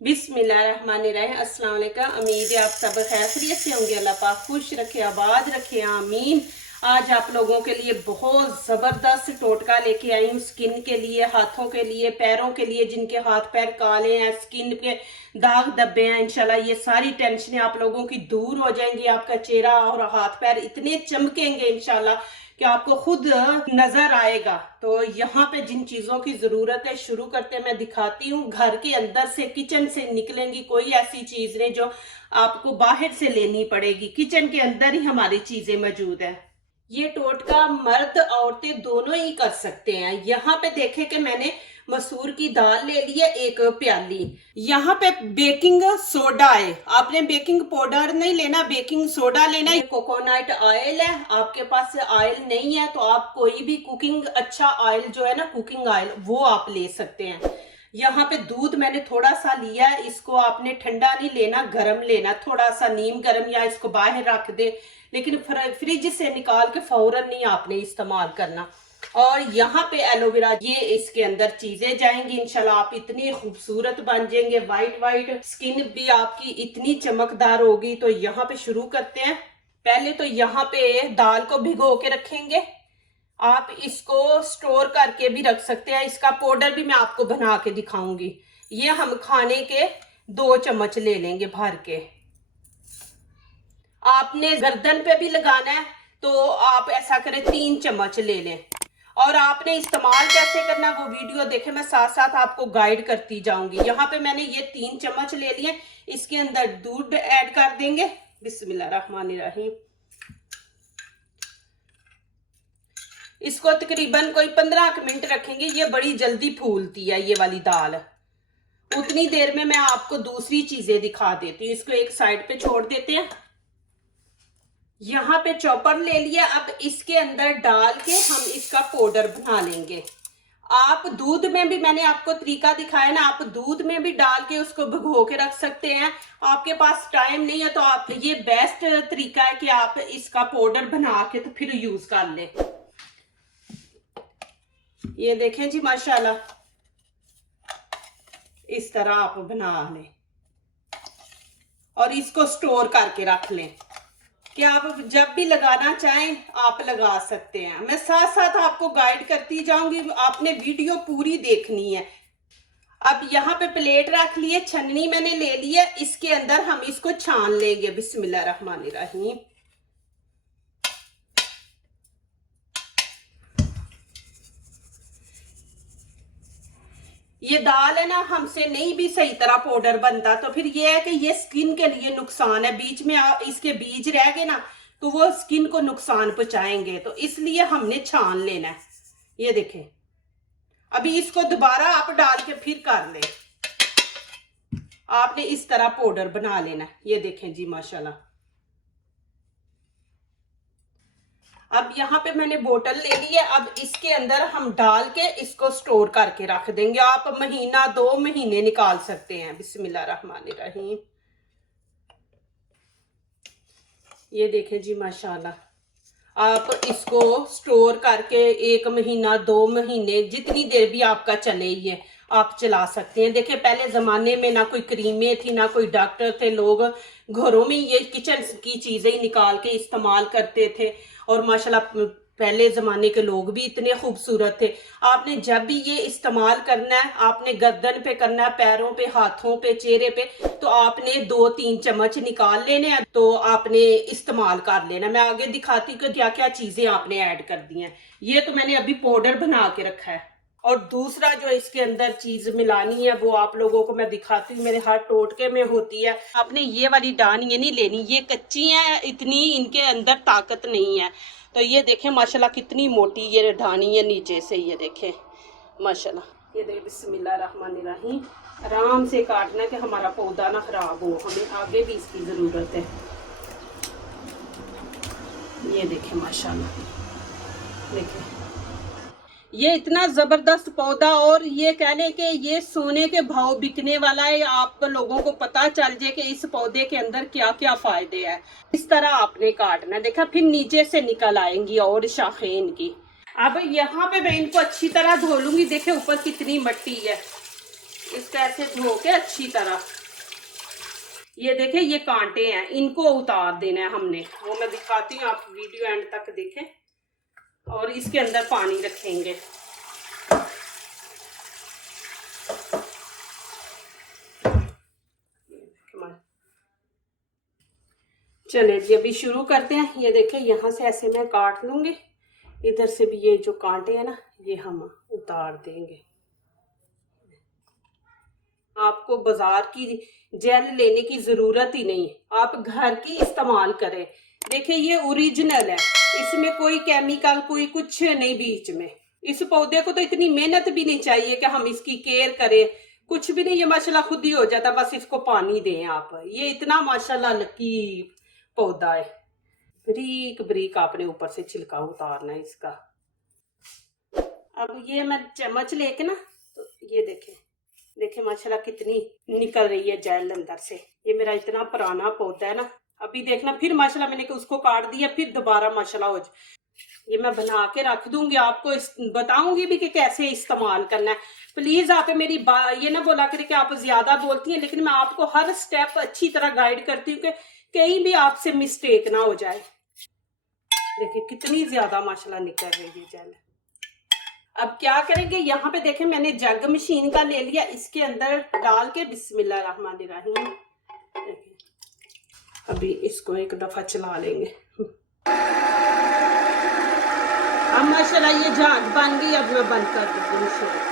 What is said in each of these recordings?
बिस्मिल्लाहिर्रहमानिर्रहीम। अस्सलाम वालेकुम। उम्मीद है आप सब खैर खैरियत से होंगे। अल्लाह पाक खुश रखे, आबाद रखे, आमीन। आज आप लोगों के लिए बहुत ज़बरदस्त टोटका लेके आई हूँ। स्किन के लिए, हाथों के लिए, पैरों के लिए, जिनके हाथ पैर काले हैं, स्किन पे दाग धब्बे हैं, इंशाल्लाह ये सारी टेंशनें आप लोगों की दूर हो जाएंगी। आपका चेहरा और हाथ पैर इतने चमकेंगे इंशाल्लाह कि आपको खुद नजर आएगा। तो यहाँ पे जिन चीजों की जरूरत है शुरू करते मैं दिखाती हूँ। घर के अंदर से, किचन से निकलेंगी, कोई ऐसी चीज नहीं जो आपको बाहर से लेनी पड़ेगी। किचन के अंदर ही हमारी चीजें मौजूद है। ये टोटका मर्द औरतें दोनों ही कर सकते हैं। यहाँ पे देखे कि मैंने मसूर की दाल ले ली है 1 प्याली। यहाँ पे बेकिंग सोडा है, आपने बेकिंग पाउडर नहीं लेना, बेकिंग सोडा लेना है। कोकोनट ऑयल है, आपके पास ऑयल नहीं है तो आप कोई भी कुकिंग अच्छा ऑयल जो है ना, कुकिंग ऑयल, वो आप ले सकते हैं। यहाँ पे दूध मैंने थोड़ा सा लिया है, इसको आपने ठंडा नहीं लेना, गर्म लेना, थोड़ा सा नीम गर्म, या इसको बाहर रख दे, लेकिन फ्रिज से निकाल के फौरन नहीं आपने इस्तेमाल करना। और यहाँ पे एलोवेरा, ये इसके अंदर चीजें जाएंगी इंशाल्लाह। आप इतनी खूबसूरत बन जाएंगे, वाइट वाइट स्किन भी आपकी इतनी चमकदार होगी। तो यहाँ पे शुरू करते हैं। पहले तो यहाँ पे दाल को भिगो के रखेंगे। आप इसको स्टोर करके भी रख सकते हैं। इसका पाउडर भी मैं आपको बना के दिखाऊंगी। ये हम खाने के 2 चम्मच ले लेंगे भर के। आपने गर्दन पे भी लगाना है तो आप ऐसा करें 3 चम्मच ले लें। और आपने इस्तेमाल कैसे करना वो वीडियो देखें, मैं साथ साथ आपको गाइड करती जाऊंगी। यहाँ पे मैंने ये 3 चम्मच ले लिए। इसके अंदर दूध ऐड कर देंगे। बिस्मिल्लाहिर्रहमानिर्रहीम। इसको तकरीबन कोई 15 मिनट रखेंगे। ये बड़ी जल्दी फूलती है ये वाली दाल। उतनी देर में मैं आपको दूसरी चीजें दिखा देती हूँ। इसको एक साइड पे छोड़ देते हैं। यहाँ पे चॉपर ले लिया। अब इसके अंदर डाल के हम इसका पाउडर बना लेंगे। आप दूध में भी, मैंने आपको तरीका दिखाया ना, आप दूध में भी डाल के उसको भिगो के रख सकते हैं। आपके पास टाइम नहीं है तो आप, ये बेस्ट तरीका है कि आप इसका पाउडर बना के तो फिर यूज कर ले। ये देखें जी माशाल्लाह, इस तरह आप बना लें और इसको स्टोर करके रख लें कि आप जब भी लगाना चाहें आप लगा सकते हैं। मैं साथ साथ आपको गाइड करती जाऊंगी, आपने वीडियो पूरी देखनी है। अब यहाँ पे प्लेट रख लिए, छन्नी मैंने ले ली है, इसके अंदर हम इसको छान लेंगे। बिस्मिल्लाहिर्रहमानिर्रहीम। ये दाल है ना, हमसे नहीं भी सही तरह पाउडर बनता तो फिर ये है कि ये स्किन के लिए नुकसान है। बीच में इसके बीज रह गए ना तो वो स्किन को नुकसान पहुंचाएंगे, तो इसलिए हमने छान लेना है। ये देखें, अभी इसको दोबारा आप डाल के फिर कर ले। आपने इस तरह पाउडर बना लेना है। ये देखें जी माशाल्लाह। अब यहाँ पे मैंने बोतल ले ली है। अब इसके अंदर हम डाल के इसको स्टोर करके रख देंगे। आप महीना 2 महीने निकाल सकते हैं। बिस्मिल्लाहिर्रहमानिर्रहीम। ये देखें जी माशाल्लाह, आप इसको स्टोर करके 1 महीना 2 महीने जितनी देर भी आपका चले ये आप चला सकते हैं। देखिए पहले जमाने में ना कोई क्रीमें थी, ना कोई डॉक्टर थे, लोग घरों में ये किचन की चीजें ही निकाल के इस्तेमाल करते थे। और माशाल्लाह पहले जमाने के लोग भी इतने खूबसूरत थे। आपने जब भी ये इस्तेमाल करना है, आपने गर्दन पे करना है, पैरों पे, हाथों पे, चेहरे पे, तो आपने 2-3 चम्मच निकाल लेने हैं तो आपने इस्तेमाल कर लेना। मैं आगे दिखाती हूँ कि क्या क्या चीजें आपने ऐड कर दी हैं। ये तो मैंने अभी पाउडर बना के रखा है। और दूसरा जो इसके अंदर चीज मिलानी है वो आप लोगों को मैं दिखाती हूँ। मेरे हाथ टोटके में होती है। आपने ये वाली डानी नहीं लेनी, ये कच्ची है, इतनी इनके अंदर ताकत नहीं है। तो ये देखें माशाल्लाह कितनी मोटी ये ढानी है नीचे से। ये देखें माशाल्लाह। ये देखें बिस्मिल्लाहिर्रहमानिर्रहीम। आराम से काटना कि हमारा पौधा ना खराब हो, हमें आगे भी इसकी ज़रूरत है। ये देखें माशाल्लाह, देखें ये इतना ज़बरदस्त पौधा। और ये कहने के ये सोने के भाव बिकने वाला है। आप लोगों को पता चल जाए कि इस पौधे के अंदर क्या क्या फायदे हैं। इस तरह आपने काटना, देखा फिर नीचे से निकल आएंगी और शाखें इनकी। अब यहाँ पे मैं इनको अच्छी तरह धो लूंगी। देखे ऊपर कितनी मिट्टी है। इसको ऐसे धो के अच्छी तरह, ये देखें ये कांटे हैं, इनको उतार देना है हमने, वो मैं दिखाती हूँ, आप वीडियो एंड तक देखें। और इसके अंदर पानी रखेंगे। चले जी अभी शुरू करते हैं। ये देखें यहाँ से ऐसे मैं काट लूंगी, इधर से भी ये जो कांटे हैं ना ये हम उतार देंगे। आपको बाजार की जेल लेने की जरूरत ही नहीं, आप घर की इस्तेमाल करें। देखिए ये ओरिजिनल है, इसमें कोई केमिकल कोई कुछ नहीं बीच में। इस पौधे को तो इतनी मेहनत भी नहीं चाहिए कि हम इसकी केयर करें, कुछ भी नहीं, ये माशाल्लाह खुद ही हो जाता, बस इसको पानी दें आप। ये इतना माशाल्लाह लकी पौधा है। ब्रीक ब्रीक आपने ऊपर से छिलका उतारना है इसका। अब ये मैं चम्मच लेके ना, तो ये देखें, देखें माशाल्लाह कितनी निकल रही है जेल अंदर से। ये मेरा इतना पुराना पौधा है ना, अभी देखना फिर माशाल्लाह मैंने उसको काट दिया, फिर दोबारा माशाल्लाह हो जाए। ये मैं बना के रख दूंगी, आपको बताऊंगी भी कि कैसे इस्तेमाल करना है। प्लीज आप मेरी ये ना बोला करें कि आप ज्यादा बोलती हैं, लेकिन मैं आपको हर स्टेप अच्छी तरह गाइड करती हूँ कि कहीं भी आपसे मिस्टेक ना हो जाए। देखिए कितनी ज्यादा माशाल्लाह निकल रही है जेल। अब क्या करेंगे, यहाँ पे देखें मैंने जग मशीन का ले लिया, इसके अंदर डाल के बिस्मिल्लाहिर्रहमानिर्रहीम अभी इसको एक दफा चला लेंगे। अब माशाल्लाह ये झाग बन गई, अब मैं बंद कर दूंगी।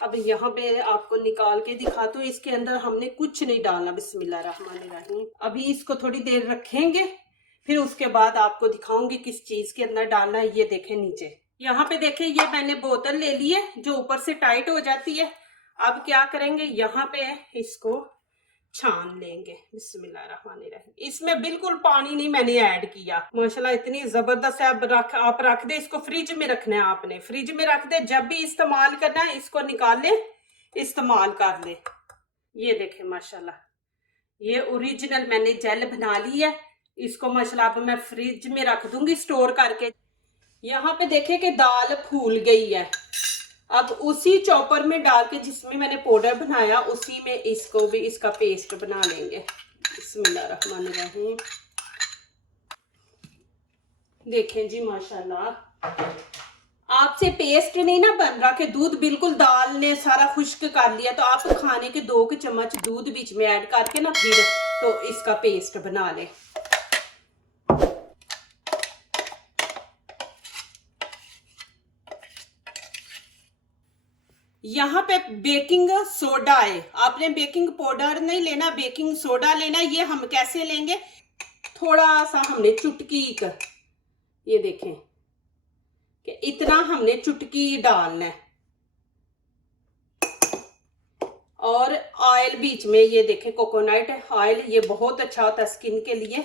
अब यहाँ पे आपको निकाल के दिखाती हूँ, इसके अंदर हमने कुछ नहीं डालना। बिस्मिल्लाहिर्रहमानिर्रहीम अभी इसको थोड़ी देर रखेंगे, फिर उसके बाद आपको दिखाऊंगी किस चीज के अंदर डालना है। ये देखें नीचे यहाँ पे देखें, ये मैंने बोतल ले ली है जो ऊपर से टाइट हो जाती है। अब क्या करेंगे, यहाँ पे इसको छान लेंगे। बिस्मिल्लाहिर्रहमानिर्रहीम इसमें बिल्कुल पानी नहीं मैंने ऐड किया। माशाल्लाह इतनी जबरदस्त है। अब आप रख दे, इसको फ्रिज में रखना है आपने, फ्रिज में रख दे, जब भी इस्तेमाल करना है इसको निकाल ले, इस्तेमाल कर ले। ये देखें माशाल्लाह ये ओरिजिनल मैंने जेल बना ली है। इसको माशाल्लाह अब मैं फ्रिज में रख दूंगी स्टोर करके। यहाँ पे देखें कि दाल फूल गई है। अब उसी चॉपर में डाल के जिसमें मैंने पाउडर बनाया, उसी में इसको भी इसका पेस्ट बना लेंगे। बिस्मिल्लाहिर्रहमानिर्रहीम देखें जी माशाल्लाह आपसे पेस्ट नहीं ना बन रहा कि दूध बिल्कुल दाल ने सारा खुश्क कर लिया, तो आप खाने के 2 चम्मच दूध बीच में ऐड करके ना फिर तो इसका पेस्ट बना ले। यहाँ पे बेकिंग सोडा है, आपने बेकिंग पाउडर नहीं लेना, बेकिंग सोडा लेना। ये हम कैसे लेंगे, थोड़ा सा हमने चुटकी का, ये देखें कि इतना हमने चुटकी डालना है। और ऑयल बीच में, ये देखें कोकोनट ऑयल, ये बहुत अच्छा होता है स्किन के लिए।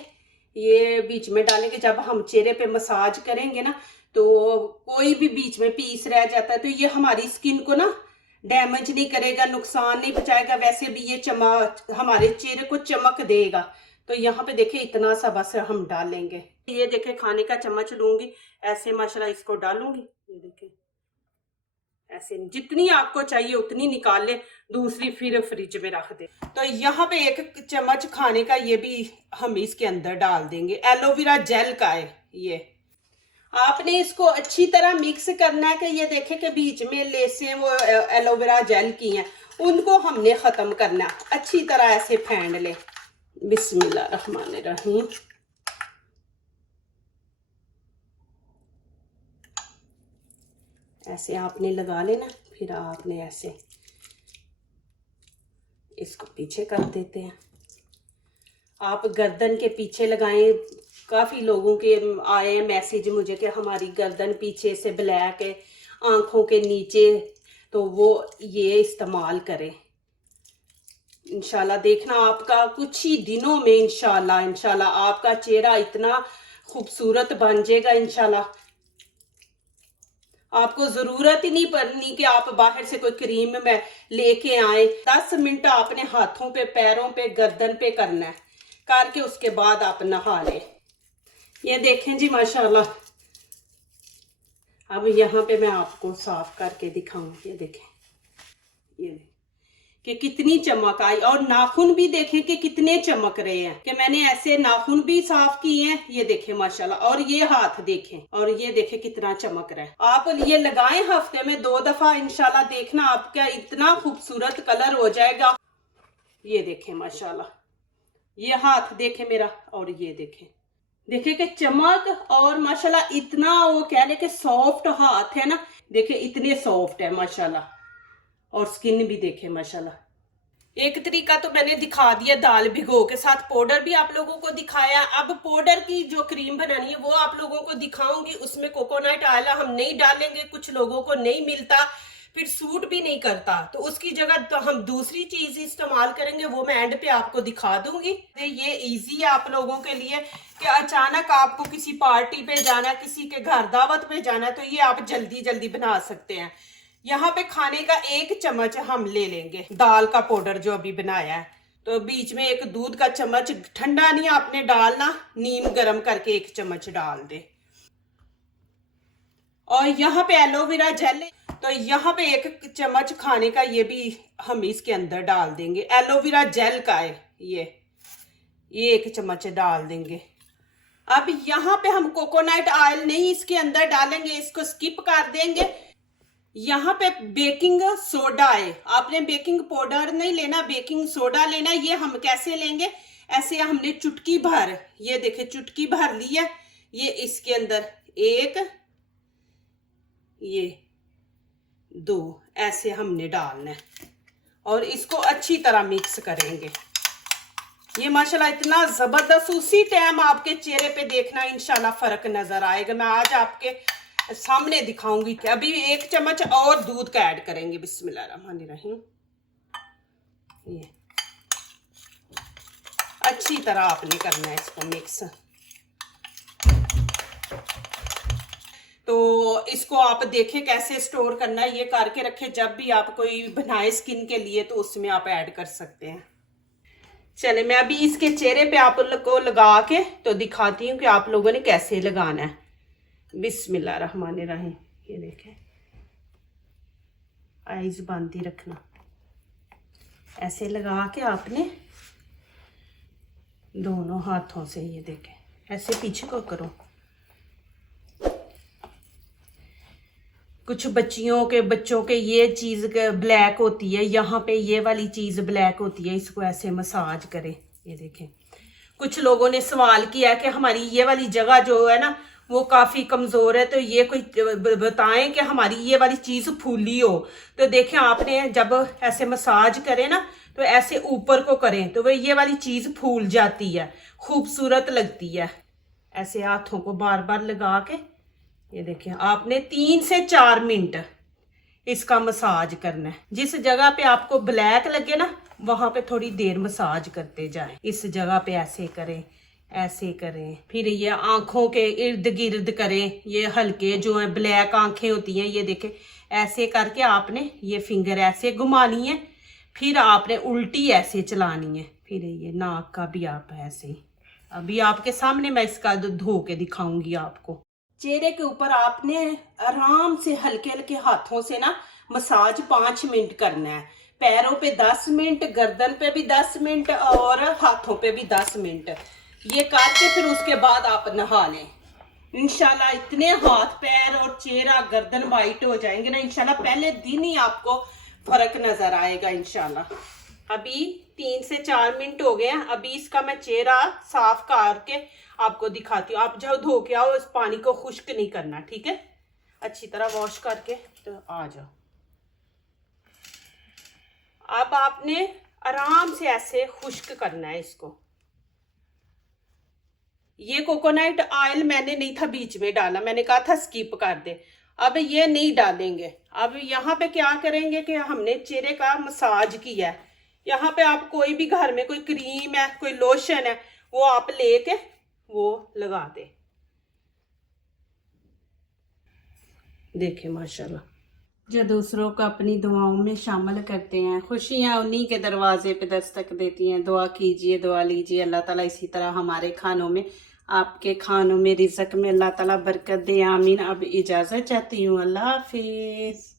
ये बीच में डालेंगे, जब हम चेहरे पे मसाज करेंगे ना तो कोई भी बीच में पीस रह जाता है तो ये हमारी स्किन को ना डैमेज नहीं करेगा, नुकसान नहीं पहुंचाएगा। वैसे भी ये हमारे चेहरे को चमक देगा। तो यहाँ पे देखें इतना सा बस हम डालेंगे। ये देखें खाने का चम्मच लूंगी, ऐसे माशाल्लाह इसको डालूंगी। ये देखें ऐसे जितनी आपको चाहिए उतनी निकाल ले, दूसरी फिर फ्रिज में रख दे। तो यहाँ पे 1 चम्मच खाने का ये भी हम इसके अंदर डाल देंगे। एलोवेरा जेल का है ये। आपने इसको अच्छी तरह मिक्स करना है कि ये देखें कि बीच में लेसें वो एलोवेरा जेल की हैं, उनको हमने ख़त्म करना है। अच्छी तरह ऐसे फेंड ले। बिस्मिल्लाहिर्रहमानिर्रहीम ऐसे आपने लगा लेना, फिर आपने ऐसे इसको पीछे कर देते हैं। आप गर्दन के पीछे लगाएं। काफ़ी लोगों के आए हैं मैसेज मुझे कि हमारी गर्दन पीछे से ब्लैक है, आंखों के नीचे, तो वो ये इस्तेमाल करें। इंशाल्लाह देखना आपका कुछ ही दिनों में इंशाल्लाह आपका चेहरा इतना खूबसूरत बन जाएगा। इंशाल्लाह आपको जरूरत ही नहीं पड़नी कि आप बाहर से कोई क्रीम में लेके आए। 10 मिनट आपने हाथों पे, पैरों पे, गर्दन पे करना है, करके उसके बाद आप नहा लें। ये देखें जी माशाल्लाह। अब यहाँ पे मैं आपको साफ करके दिखाऊं। ये देखें, ये कि कितनी चमक आई। और नाखून भी देखें कि कितने चमक रहे हैं, कि मैंने ऐसे नाखून भी साफ किए हैं, ये देखें माशाल्लाह। और ये हाथ देखें, और ये देखें कितना चमक रहा है। आप ये लगाएं हफ्ते में 2 दफा, इंशाल्लाह देखना आपका इतना खूबसूरत कलर हो जाएगा। ये देखें माशाल्लाह, ये हाथ देखें मेरा, और ये देखें, देखे कि चमक, और माशाल्लाह इतना वो कह ले कि सॉफ्ट हाथ है ना, देखे इतने सॉफ्ट है माशाल्लाह। और स्किन भी देखे माशाल्लाह। एक तरीका तो मैंने दिखा दिया दाल भिगो के, साथ पाउडर भी आप लोगों को दिखाया। अब पाउडर की जो क्रीम बनानी है वो आप लोगों को दिखाऊंगी। उसमें कोकोनट ऑयल हम नहीं डालेंगे, कुछ लोगों को नहीं मिलता, फिर सूट भी नहीं करता, तो उसकी जगह तो हम दूसरी चीज इस्तेमाल करेंगे, वो मैं एंड पे आपको दिखा दूंगी। ये इजी है आप लोगों के लिए कि अचानक आपको किसी पार्टी पे जाना, किसी के घर दावत पे जाना, तो ये आप जल्दी जल्दी बना सकते हैं। यहाँ पे खाने का 1 चम्मच हम ले लेंगे दाल का पाउडर जो अभी बनाया है। तो बीच में एक दूध का चम्मच, ठंडा नहीं आपने डालना, नीम गर्म करके 1 चम्मच डाल दे। और यहाँ पे एलोवेरा जेल, तो यहाँ पे 1 चम्मच खाने का ये भी हम इसके अंदर डाल देंगे। एलोवेरा जेल का है ये 1 चम्मच डाल देंगे। अब यहाँ पे हम कोकोनट ऑयल नहीं इसके अंदर डालेंगे, इसको स्किप कर देंगे। यहाँ पे बेकिंग सोडा है, आपने बेकिंग पाउडर नहीं लेना, बेकिंग सोडा लेना। ये हम कैसे लेंगे, ऐसे हमने चुटकी भर, ये देखे चुटकी भर लिया, ये इसके अंदर 1, ये 2 ऐसे हमने डालना है, और इसको अच्छी तरह मिक्स करेंगे। ये माशाल्लाह इतना जबरदस्त, उसी टाइम आपके चेहरे पे देखना इंशाल्लाह फर्क नजर आएगा। मैं आज आपके सामने दिखाऊंगी कि अभी 1 चम्मच और दूध का ऐड करेंगे। बिस्मिल्लाहिर्रहमानिर्रहीम। ये अच्छी तरह आपने करना है इसको मिक्स। तो इसको आप देखें कैसे स्टोर करना है, ये करके रखें, जब भी आप कोई बनाए स्किन के लिए तो उसमें आप ऐड कर सकते हैं। चले मैं अभी इसके चेहरे पे आप को लगा के तो दिखाती हूँ कि आप लोगों ने कैसे लगाना है। बिस्मिल्लाहिर्रहमानिर्रहीम। ये देखें, आईज बंद ही रखना, ऐसे लगा के आपने दोनों हाथों से, ये देखें ऐसे पीछे को करो। कुछ बच्चों के ये चीज ब्लैक होती है, यहाँ पे ये वाली चीज ब्लैक होती है, इसको ऐसे मसाज करें। ये देखें, कुछ लोगों ने सवाल किया कि हमारी ये वाली जगह जो है ना वो काफी कमजोर है, तो ये कोई बताएं कि हमारी ये वाली चीज फूली हो। तो देखें, आपने जब ऐसे मसाज करें ना तो ऐसे ऊपर को करें तो वो ये वाली चीज फूल जाती है, खूबसूरत लगती है। ऐसे हाथों को बार बार लगा के, ये देखिए आपने 3 से 4 मिनट इसका मसाज करना है। जिस जगह पे आपको ब्लैक लगे ना वहां पे थोड़ी देर मसाज करते जाएं। इस जगह पे ऐसे करें, ऐसे करें, फिर ये आंखों के इर्द गिर्द करें। ये हल्के जो है ब्लैक आंखें होती हैं, ये देखें ऐसे करके आपने ये फिंगर ऐसे घुमानी है, फिर आपने उल्टी ऐसे चलानी है, फिर ये नाक का भी आप ऐसे। अभी आपके सामने मैं इसका धो के दिखाऊंगी आपको। चेहरे के ऊपर आपने आराम से हल्के हल्के हाथों से ना मसाज 5 मिनट करना है। पैरों पे 10 मिनट, गर्दन पे भी 10 मिनट और हाथों पे भी 10 मिनट। ये करके फिर उसके बाद आप नहा लें। इंशाल्लाह इतने हाथ पैर और चेहरा गर्दन वाइट हो जाएंगे ना, इंशाल्लाह पहले दिन ही आपको फर्क नजर आएगा इंशाल्लाह। अभी 3 से 4 मिनट हो गए हैं। अभी इसका मैं चेहरा साफ करके आपको दिखाती हूँ। आप जब धो के आओ इस पानी को खुश्क नहीं करना, ठीक है, अच्छी तरह वॉश करके तो आ जाओ। अब आपने आराम से ऐसे खुश्क करना है इसको। ये कोकोनट ऑयल मैंने नहीं था बीच में डाला, मैंने कहा था स्किप कर दे। अब ये नहीं डालेंगे। अब यहाँ पे क्या करेंगे कि हमने चेहरे का मसाज किया है, यहाँ पे आप कोई भी घर में कोई क्रीम है, कोई लोशन है, वो आप लेके वो लगा दे। देखें माशाल्लाह, जो दूसरों को अपनी दुआओं में शामिल करते हैं, खुशियां उन्हीं के दरवाजे पे दस्तक देती हैं। दुआ कीजिए, दुआ लीजिए, अल्लाह ताला इसी तरह हमारे खानों में, आपके खानों में, रिज़्क़ में अल्लाह ताला बरकत दे। आमीन। अब इजाज़त चाहती हूँ, अल्लाह हाफिज़।